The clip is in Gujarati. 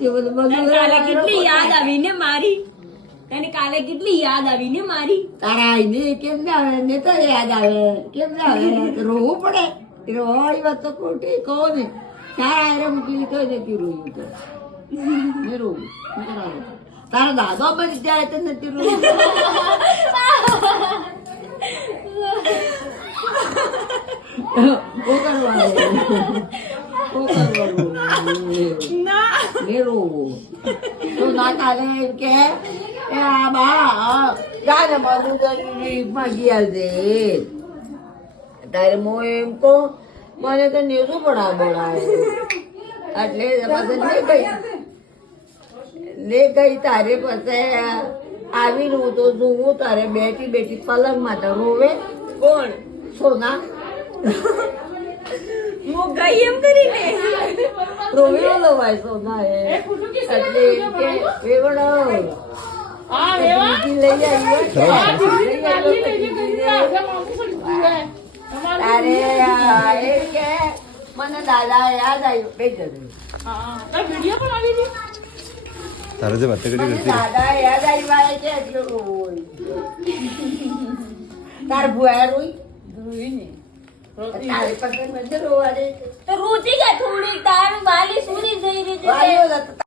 કાલે કેટલી યાદ આવી ને મારી, તને કાલે કેટલી યાદ આવી ને મારી. તારા આઈને કેમ ના આવે ને તો યાદ આવે, કેમ ના આવે? રોવું પડે. રોવાળી વાત તો ખોટી કહો ને. તારા આરે મૂકી તો નથી રોયું તો મેં રોવું. તારા દાદા બની જાય તો નથી રોયું. તારે મો એમ કો મને તો નેવું બળાય એટલે લે ગઈ તારે પછી આવીને હું તો જોવું તારે બેઠી બેઠી પલંગ માં તો રોવે કોણ? સોના હું ગઈ એમ કરીને રોવેલો લવાય સોના એટલે કે વેવડો તારે એ કે મને દાદા યાદ આવ્યું બે જણ તારે જે વાત કરી દાદા યાદ આવ્યા છે એટલું રોય. તાર ભુઆ રોઈ ને તારે પસંદ નથી રોવા દે તો રૂતી ગયા થોડી તાર વાલી સુરી જઈ રહી છે.